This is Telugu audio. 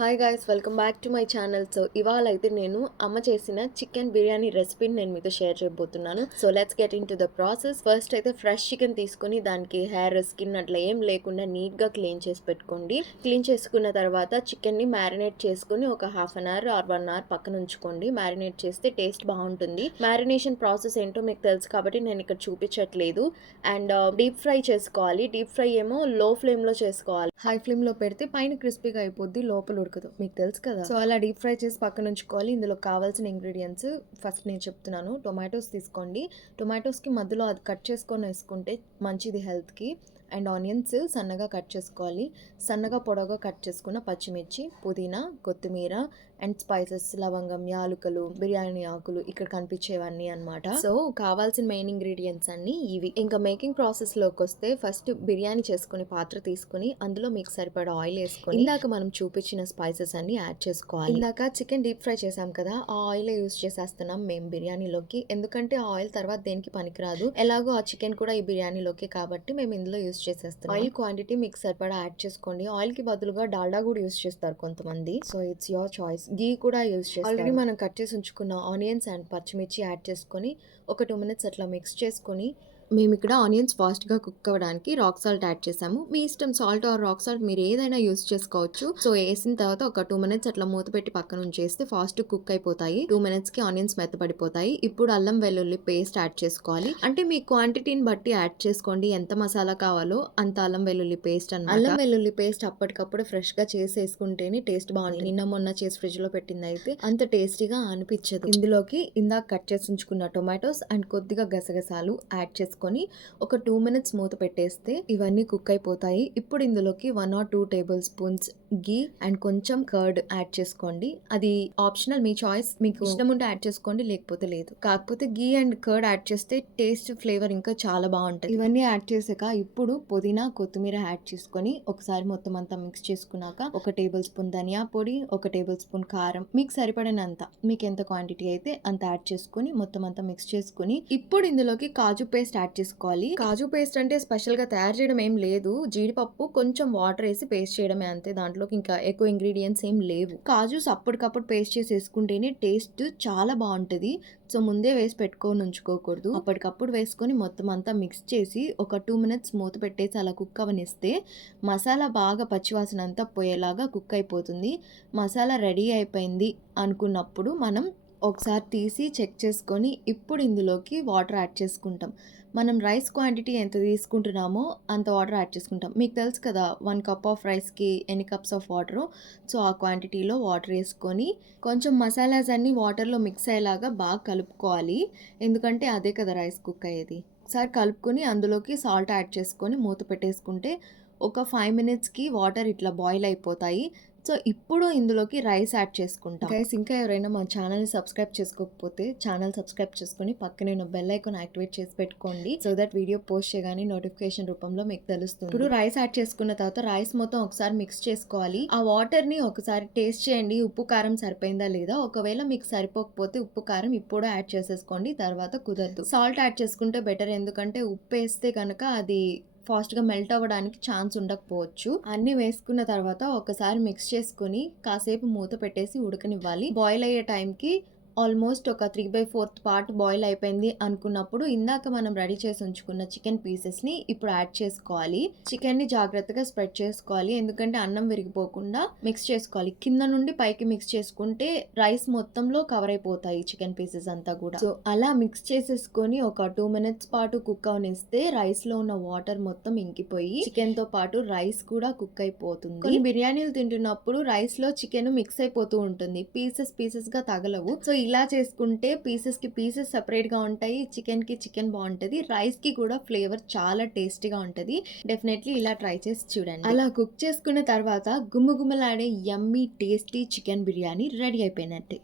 Hi guys welcome back to my channel so ఇవాళ అయితే నేను అమ్మ చేసిన చికెన్ బిర్యానీ రెసిపీని నేను మీతో షేర్ చేయబోతున్నాను. So let's get in to the process first అయితే ఫ్రెష్ చికెన్ తీసుకొని దానికి హెయిర్ స్కిన్ అట్లా ఏం లేకుండా నీట్గా క్లీన్ చేసి పెట్టుకోండి. క్లీన్ చేసుకున్న తర్వాత చికెన్ని మ్యారినేట్ చేసుకొని ఒక half an hour or one hour పక్కన ఉంచుకోండి. మ్యారినేట్ చేస్తే టేస్ట్ బాగుంటుంది. మ్యారినేషన్ ప్రాసెస్ ఏంటో మీకు తెలుసు కాబట్టి నేను ఇక్కడ చూపించట్లేదు. అండ్ డీప్ ఫ్రై చేసుకోవాలి. డీప్ ఫ్రై ఏమో లో ఫ్లేమ్లో చేసుకోవాలి హై ఫ్లేమ్లో పెడితే పైన క్రిస్పీగా అయిపోద్ది లోపల ఉడకదు మీకు తెలుసు కదా. సో అలా డీప్ ఫ్రై చేసి పక్కన ఉంచుకోవాలి. ఇందులో కావాల్సిన ఇంగ్రీడియంట్స్ ఫస్ట్ నేను చెప్తున్నాను. టొమాటోస్ తీసుకోండి. టొమాటోస్కి మధ్యలో అది కట్ చేసుకొని వేసుకుంటే మంచిది హెల్త్కి. అండ్ ఆనియన్స్ సన్నగా కట్ చేసుకోవాలి. సన్నగా పొడవుగా కట్ చేసుకున్న పచ్చిమిర్చి పుదీనా కొత్తిమీర అండ్ స్పైసెస్ లవంగం యాలుకలు బిర్యానీ ఆకులు ఇక్కడ కనిపించేవన్నీ అన్నమాట. సో కావాల్సిన మెయిన్ ఇంగ్రీడియంట్స్ అన్ని ఇవి. ఇంకా మేకింగ్ ప్రాసెస్లోకి వస్తే ఫస్ట్ బిర్యానీ చేసుకుని పాత్ర తీసుకుని అందులో మీకు సరిపడా ఆయిల్ వేసుకొని ఇందాక మనం చూపించిన స్పైసెస్ అన్ని యాడ్ చేసుకోవాలి. ఇందాక చికెన్ డీప్ ఫ్రై చేసాం కదా ఆ ఆయిల్ యూస్ చేసేస్తున్నాం మేము బిర్యానీలోకి. ఎందుకంటే ఆ ఆయిల్ తర్వాత దేనికి పనికిరాదు. ఎలాగో ఆ చికెన్ కూడా ఈ బిర్యానీలోకి కాబట్టి మేము ఇందులో యూస్ చేసేస్తాం ఆయిల్ క్వాంటిటీ మీకు సరిపడా యాడ్ చేసుకోండి. ఆయిల్కి బదులుగా డాల్డా కూడా యూస్ చేస్తారు కొంతమంది. So it's your choice. Ghee కూడా యూస్ చేస్తారు. ఆల్రెడీ మనం కట్ చేసి ఉంచుకున్న ఆనియన్స్ అండ్ పచ్చిమిర్చి యాడ్ చేసుకొని ఒక టూ మినిట్స్ అట్లా మిక్స్ చేసుకొని మేము ఇక్కడ ఆనియన్స్ ఫాస్ట్గా కుక్ అవ్వడానికి రాక్ సాల్ట్ యాడ్ చేసాము. మీ ఇష్టం సాల్ట్ ఆర్ రాక్ సాల్ట్ మీరు ఏదైనా యూస్ చేసుకోవచ్చు. సో వేసిన తర్వాత ఒక టూ మినిట్స్ అట్లా మూత పెట్టి పక్కన ఉంచేస్తే ఫాస్ట్ కుక్ అయిపోతాయి. టూ మినిట్స్కి ఆనియన్స్ మెత్తపడిపోతాయి ఇప్పుడు అల్లం వెల్లుల్లి పేస్ట్ యాడ్ చేసుకోవాలి. అంటే మీ క్వాంటిటీని బట్టి యాడ్ చేసుకోండి. ఎంత మసాలా కావాలో అంత అల్లం వెల్లుల్లి పేస్ట్ అన్న అల్లం వెల్లుల్లి పేస్ట్ అప్పటికప్పుడు ఫ్రెష్గా చేసి వేసుకుంటేనే టేస్ట్ బాగుంటుంది. నిన్న మొన్న చేసి ఫ్రిడ్జ్లో పెట్టింది అయితే అంత టేస్టీగా అనిపించదు. ఇందులోకి ఇందాక కట్ చేసి ఉంచుకున్న టొమాటోస్ అండ్ కొద్దిగా గసగసాలు యాడ్ చేసుకొని ఒక టూ మినిట్స్ మూత పెట్టేస్తే ఇవన్నీ కుక్ అయిపోతాయి. ఇప్పుడు ఇందులోకి one or two tablespoons ghee and కొంచెం కర్డ్ యాడ్ చేసుకోండి. అది ఆప్షనల్ మీ చాయిస్ మీకు ఇష్టం ఉంటే యాడ్ చేసుకోండి లేకపోతే లేదు. కాకపోతే గీ అండ్ కర్డ్ యాడ్ చేస్తే టేస్ట్ ఫ్లేవర్ ఇంకా చాలా బాగుంటుంది. ఇవన్నీ యాడ్ చేసాక ఇప్పుడు పుదీనా కొత్తిమీర యాడ్ చేసుకొని ఒకసారి మొత్తం అంతా మిక్స్ చేసుకున్నాక ఒక టేబుల్ స్పూన్ ధనియా పొడి ఒక టేబుల్ స్పూన్ కారం. మీకు సరిపడినంత మీకు ఎంత క్వాంటిటీ అయితే అంత యాడ్ చేసుకొని మొత్తం అంతా మిక్స్ చేసుకొని ఇప్పుడు ఇందులోకి కాజు పేస్ట్ యాడ్ చేసుకోవాలి. కాజు పేస్ట్ అంటే స్పెషల్గా తయారు చేయడం ఏం లేదు. జీడిపప్పు కొంచెం వాటర్ వేసి పేస్ట్ చేయడమే అంతే. దాంట్లోకి ఇంకా ఎక్కువ ఇంగ్రీడియంట్స్ ఏం లేవు. కాజుస్ అప్పటికప్పుడు పేస్ట్ చేసి వేసుకుంటేనే టేస్ట్ చాలా బాగుంటుంది. సో ముందే వేసి పెట్టుకొని ఉంచుకోకూడదు. అప్పటికప్పుడు వేసుకొని మొత్తం అంతా మిక్స్ చేసి ఒక టూ మినిట్స్ మూత పెట్టేసి అలా కుక్ అవనిస్తే మసాలా బాగా పచ్చివాసన అంతా పోయేలాగా కుక్ అయిపోతుంది. మసాలా రెడీ అయిపోయింది అనుకున్నప్పుడు మనం ఒకసారి తీసి చెక్ చేసుకొని ఇప్పుడు ఇందులోకి వాటర్ యాడ్ చేసుకుంటాం. మనం రైస్ క్వాంటిటీ ఎంత తీసుకుంటున్నామో అంత వాటర్ యాడ్ చేసుకుంటాం. మీకు తెలుసు కదా వన్ కప్ ఆఫ్ రైస్కి ఎన్ని కప్స్ ఆఫ్ వాటర్ సో ఆ క్వాంటిటీలో వాటర్ వేసుకొని కొంచెం మసాలాస్ అన్నీ వాటర్లో మిక్స్ అయ్యేలాగా బాగా కలుపుకోవాలి. ఎందుకంటే అదే కదా రైస్ కుక్ అయ్యేది. ఒకసారి కలుపుకొని అందులోకి సాల్ట్ యాడ్ చేసుకొని మూత పెట్టేసుకుంటే ఒక ఫైవ్ మినిట్స్కి వాటర్ ఇట్లా బాయిల్ అయిపోతాయి. సో ఇప్పుడు ఇందులోకి రైస్ యాడ్ చేసుకుంటాం. గైస్ ఇంకా ఎవరైనా మా ఛానల్ని సబ్స్క్రైబ్ చేసుకోకపోతే ఛానల్ సబ్స్క్రైబ్ చేసుకుని పక్కనే ఉన్న బెల్ ఐకాన్ యాక్టివేట్ చేసి పెట్టుకోండి. సో దట్ వీడియో పోస్ట్ చేయగానే నోటిఫికేషన్ రూపంలో మీకు తెలుస్తుంది. ఇప్పుడు రైస్ యాడ్ చేసుకున్న తర్వాత రైస్ మొత్తం ఒకసారి మిక్స్ చేసుకోవాలి. ఆ వాటర్ని ఒకసారి టేస్ట్ చేయండి. ఉప్పు కారం సరిపోయిందా లేదా? ఒకవేళ మీకు సరిపోకపోతే ఉప్పు కారం ఇప్పుడు యాడ్ చేసేసుకోండి. తర్వాత కుదరదు. సాల్ట్ యాడ్ చేసుకుంటే బెటర్ ఎందుకంటే ఉప్పు వేస్తే కనుక అది ఫాస్ట్గా మెల్ట్ అవ్వడానికి ఛాన్స్ ఉండకపోవచ్చు. అన్ని వేసుకున్న తర్వాత ఒకసారి మిక్స్ చేసుకొని కాసేపు మూత పెట్టేసి ఉడకనివ్వాలి. బాయిల్ అయ్యే టైంకి ఆల్మోస్ట్ ఒక three by fourth part boil అయిపోయింది అనుకున్నప్పుడు ఇందాక మనం రెడీ చేసి ఉంచుకున్న చికెన్ పీసెస్ని ఇప్పుడు యాడ్ చేసుకోవాలి. చికెన్ని జాగ్రత్తగా స్ప్రెడ్ చేసుకోవాలి. ఎందుకంటే అన్నం విరిగిపోకుండా మిక్స్ చేసుకోవాలి. కింద నుండి పైకి మిక్స్ చేసుకుంటే రైస్ మొత్తంలో కవర్ అయిపోతాయి చికెన్ పీసెస్ అంతా కూడా. సో అలా మిక్స్ చేసేసుకొని ఒక టూ మినిట్స్ పాటు కుక్ అవనిస్తే రైస్లో ఉన్న వాటర్ మొత్తం ఇంకిపోయి చికెన్తో పాటు రైస్ కూడా కుక్ అయిపోతుంది. కొన్ని బిర్యానీలు తింటున్నప్పుడు రైస్లో చికెన్ మిక్స్ అయిపోతూ ఉంటుంది. పీసెస్ పీసెస్గా తగలవు. సో ఇలా చేసుకుంటే పీసెస్కి పీసెస్ సపరేట్గా ఉంటాయి. చికెన్కి చికెన్ బాగుంటది. రైస్కి కూడా ఫ్లేవర్ చాలా టేస్టీగా ఉంటుంది. డెఫినెట్లీ ఇలా ట్రై చేసి చూడండి. అలా కుక్ చేసుకున్న తర్వాత గుమ్మగుమ్మలాడే yummy tasty chicken biryani ready అయిపోయినట్టే.